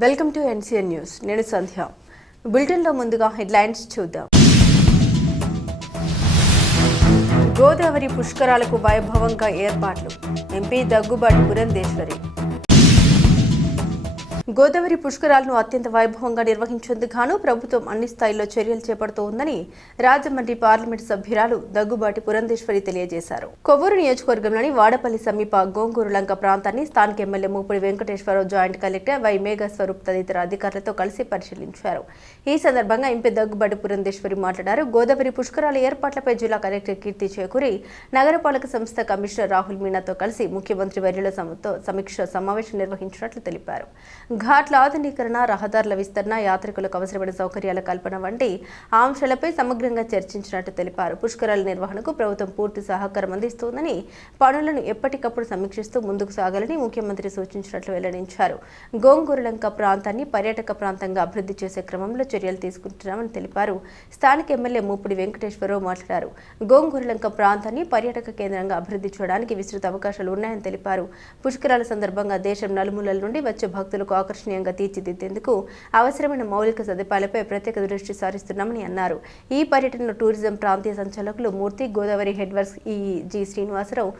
Welcome to NCN news. నేను సంధ్య. బులెటిన్లో ముందుగా హెడ్లైన్స్ చూద్దాం. గోదావరి పుష్కరాలకు వైభవంగా ఏర్పాట్లు. ఎంపీ దగ్గుబాటి పురంధేశ్వరి. గోదావరి పుష్కరాలను అత్యంత వైభవంగా నిర్వహించేందుకు గాను ప్రభుత్వం అన్ని స్థాయిల్లో చర్యలు చేపడుతోందని రాజమండ్రి పార్లమెంటు సభ్యురాలు దగ్గుబాటి పురంధేశ్వరి తెలియజేశారు. కొవ్వూరు నియోజకవర్గంలోని వాడపల్లి సమీప గోంగూరులంక ప్రాంతాన్ని స్థానిక MLA మూపుడి Venkateswararao, joint collector Y Meghaswaroop తదితర అధికారులతో కలిసి పరిశీలించారు. ఈ సందర్భంగా ఎంపీ దగ్గుబాటి పురంధేశ్వరి మాట్లాడారు. గోదావరి పుష్కరాల ఏర్పాట్లపై జిల్లా కలెక్టర్ కీర్తి చేకూరి నగరపాలక సంస్థ కమిషనర్ రాహుల్ మీనాతో కలిసి ముఖ్యమంత్రి వర్యుల సమీక్ష సమావేశం నిర్వహించినట్లు తెలిపారు. ఘాట్ల ఆధునీకరణ, రహదారుల విస్తరణ, యాత్రికులకు అవసరమైన సౌకర్యాల కల్పన వంటి అంశాలపై సమగ్రంగా చర్చించినట్టు తెలిపారు. పుష్కరాల నిర్వహణకు ప్రభుత్వం పూర్తి సహకారం అందిస్తోందని, పనులను ఎప్పటికప్పుడు సమీక్షిస్తూ ముందుకు సాగాలని ముఖ్యమంత్రి సూచించినట్లు వెల్లడించారు. గోంగూరులంక ప్రాంతాన్ని పర్యాటక ప్రాంతంగా అభివృద్ధి చేసే క్రమంలో చర్యలు తీసుకుంటున్నామని తెలిపారు. స్థానిక ఎమ్మెల్యే మూపుడి వెంకటేశ్వరరావు మాట్లాడారు. గోంగూరులంక ప్రాంతాన్ని పర్యాటక కేంద్రంగా అభివృద్ధి చేయడానికి విస్తృత అవకాశాలు ఉన్నాయని తెలిపారు. పుష్కరాల సందర్భంగా దేశం నలుమూలల నుండి వచ్చే భక్తులకు ఆకర్షణీయంగా తీర్చిదిద్దేందుకు అవసరమైన మౌలిక సదుపాయాలపై ప్రత్యేక దృష్టి సారిస్తున్నామని అన్నారు. ఈ పర్యటనలో టూరిజం ప్రాంతీయ సంచాలకులు మూర్తి, Godavari headworks EE G Srinivasarao,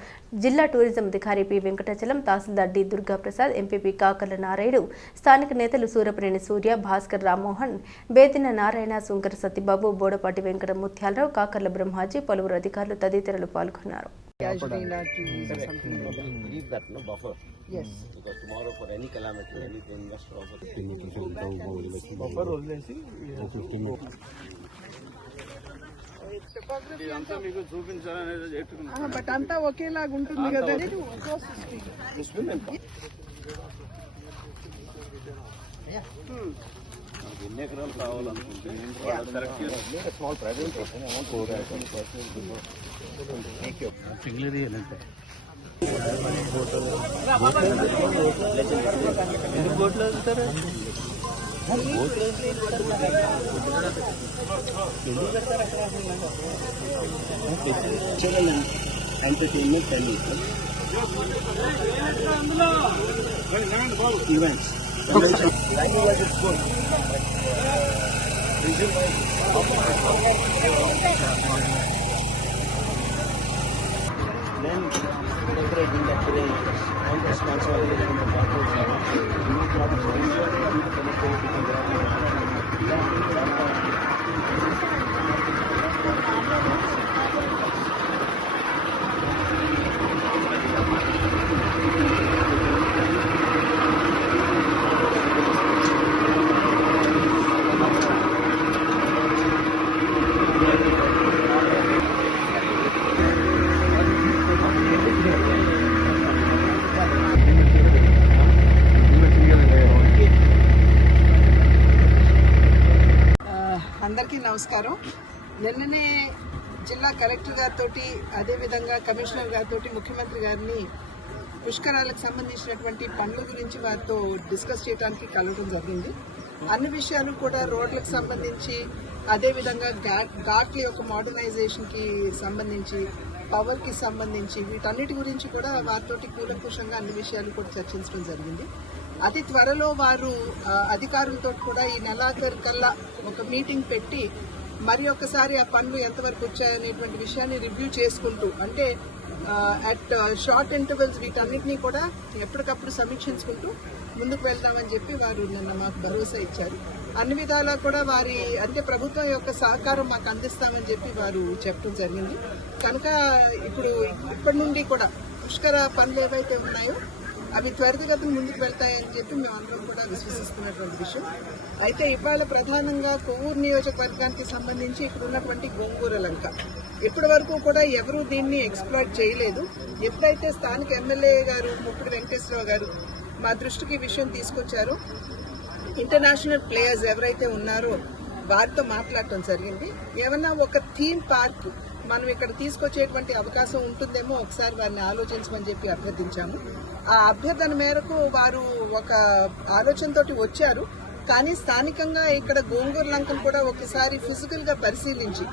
జిల్లా టూరిజం అధికారి పి వెంకటాచలం, తహసీల్దార్ డి దుర్గాప్రసాద్, ఎంపీపీ కాకర్ల నారాయుడు, స్థానిక నేతలు సూరపనేని సూర్య, భాస్కర్ రామ్మోహన్, బేతిన నారాయణ, సుంకర సత్యబాబు, బోడపాటి వెంకట ముత్యాలరావు, కాకర్ల బ్రహ్మాజీ, పలువురు అధికారులు తదితరులు పాల్గొన్నారు. Yes. Because tomorrow for any calamity, anything must offer. Buffer వదిలేసి అంతా మీకు చూపించాలనేది చెప్తున్నాను. బట్ అంతా ఒకేలాగా ఉంటుంది కదా. ఎన్ని ఎకరాలు కావాలనుకుంటే స్మాల్ ప్రైవేట్ సింగిల్ ఏరియా బోట్లు వెళ్తారు. Entertainment and events then decorating that today and responsibility from the అందరికీ నమస్కారం. నిన్ననే జిల్లా కలెక్టర్ గారితో, అదేవిధంగా కమిషనర్ గారితో ముఖ్యమంత్రి గారిని పుష్కరాలకు సంబంధించినటువంటి పనుల గురించి వారితో డిస్కస్ చేయడానికి కలవడం జరిగింది. అన్ని విషయాలు కూడా రోడ్లకు సంబంధించి, అదేవిధంగా ఘాట్ల యొక్క మోడర్నైజేషన్కి సంబంధించి, పవర్కి సంబంధించి, వీటన్నిటి గురించి కూడా వారితో కూలంకుషంగా అన్ని విషయాలు కూడా చర్చించడం జరిగింది. అతి త్వరలో వారు అధికారులతో కూడా ఈ నెలాఖరు కల్లా ఒక మీటింగ్ పెట్టి మరి ఒకసారి ఆ పనులు ఎంతవరకు వచ్చాయనేటువంటి విషయాన్ని రివ్యూ చేసుకుంటూ, అంటే అట్ షార్ట్ ఇంటర్వెల్స్ వీటన్నిటినీ కూడా ఎప్పటికప్పుడు సమీక్షించుకుంటూ ముందుకు వెళ్దామని చెప్పి వారు నిన్న మాకు భరోసా ఇచ్చారు. అన్ని విధాలా కూడా వారి అంటే ప్రభుత్వం యొక్క సహకారం మాకు అందిస్తామని చెప్పి వారు చెప్పడం జరిగింది. కనుక ఇప్పటి నుండి కూడా పుష్కర పనులు ఏవైతే ఉన్నాయో అవి త్వరితగతిన ముందుకు వెళ్తాయని చెప్పి మేమందరం కూడా విశ్వసిస్తున్నటువంటి విషయం. అయితే ఇవాళ ప్రధానంగా కొవ్వూరు నియోజకవర్గానికి సంబంధించి ఇక్కడ ఉన్నటువంటి గోంగూరులంక ఇప్పటి వరకు కూడా ఎవరూ దీన్ని ఎక్స్ప్లాయిట్ చేయలేదు. ఎప్పుడైతే స్థానిక ఎమ్మెల్యే గారు మూపుడి వెంకటేశ్వరరావు గారు మా దృష్టికి ఈ విషయం తీసుకొచ్చారో, ఇంటర్నేషనల్ ప్లేయర్స్ ఎవరైతే ఉన్నారో వారితో మాట్లాడటం జరిగింది. ఏమన్నా ఒక థీమ్ పార్క్ మనం ఇక్కడ తీసుకొచ్చేటువంటి అవకాశం ఉంటుందేమో ఒకసారి వారిని ఆలోచించమని చెప్పి అభ్యర్థించాము. ఆ అభ్యర్థన మేరకు వారు ఒక ఆలోచనతోటి వచ్చారు. కానీ స్థానికంగా ఇక్కడ గోంగూరు లంకను కూడా ఒకసారి ఫిజికల్ గా పరిశీలించి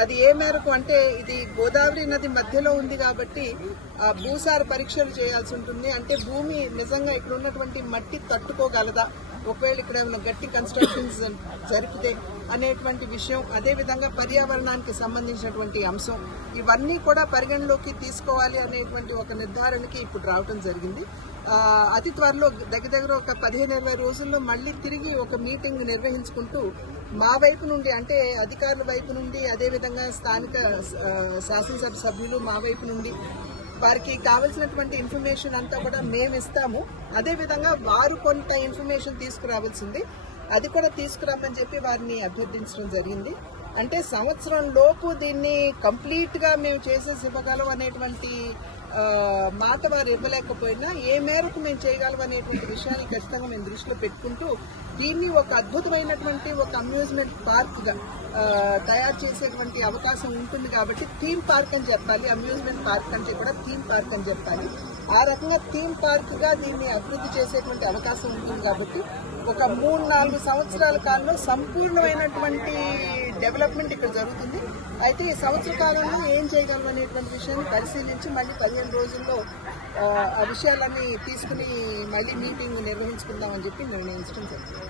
అది ఏ మేరకు అంటే ఇది గోదావరి నది మధ్యలో ఉంది కాబట్టి భూసార పరీక్షలు చేయాల్సి ఉంటుంది. అంటే భూమి నిజంగా ఇక్కడ ఉన్నటువంటి మట్టి తట్టుకోగలదా, ఒకవేళ ఇక్కడ ఏమైనా గట్టి కన్స్ట్రక్షన్స్ జరిపితే అనేటువంటి విషయం, అదేవిధంగా పర్యావరణానికి సంబంధించినటువంటి అంశం, ఇవన్నీ కూడా పరిగణలోకి తీసుకోవాలి అనేటువంటి ఒక నిర్ధారణకి ఇప్పుడు రావడం జరిగింది. అతి త్వరలో దగ్గర ఒక 15-20 రోజుల్లో మళ్ళీ తిరిగి ఒక మీటింగ్ నిర్వహించుకుంటూ మా వైపు నుండి, అంటే అధికారుల వైపు నుండి, అదేవిధంగా స్థానిక శాసనసభ సభ్యులు మా వైపు నుండి వారికి కావాల్సినటువంటి ఇన్ఫర్మేషన్ అంతా కూడా మేము ఇస్తాము. అదేవిధంగా వారు కొంత ఇన్ఫర్మేషన్ తీసుకురావాల్సింది, అది కూడా తీసుకురామని చెప్పి వారిని అభ్యర్థించడం జరిగింది. అంటే సంవత్సరం లోపు దీన్ని కంప్లీట్గా మేము చేసేసి ఇవ్వగలం అనేటువంటి మాట వారు ఇవ్వలేకపోయినా ఏ మేరకు మేము చేయగలం అనేటువంటి విషయాన్ని ఖచ్చితంగా మేము దృష్టిలో పెట్టుకుంటూ దీన్ని ఒక అద్భుతమైనటువంటి ఒక అమ్యూజ్మెంట్ పార్క్గా తయారు చేసేటువంటి అవకాశం ఉంటుంది. కాబట్టి థీమ్ పార్క్ అని చెప్పాలి, అమ్యూజ్మెంట్ పార్క్ అంటే కూడా థీమ్ పార్క్ అని చెప్పాలి. ఆ రకంగా థీమ్ పార్క్గా దీన్ని అభివృద్ధి చేసేటువంటి అవకాశం ఉంటుంది. కాబట్టి ఒక 3-4 సంవత్సరాల కాలంలో సంపూర్ణమైనటువంటి డెవలప్మెంట్ ఇక్కడ జరుగుతుంది. అయితే ఈ సంవత్సర కాలంలో ఏం చేయగలం అనేటువంటి విషయాన్ని పరిశీలించి మళ్ళీ 15 రోజుల్లో ఆ విషయాలన్నీ తీసుకుని మళ్ళీ మీటింగ్ నిర్వహించుకుందామని చెప్పి నిర్ణయించడం జరిగింది.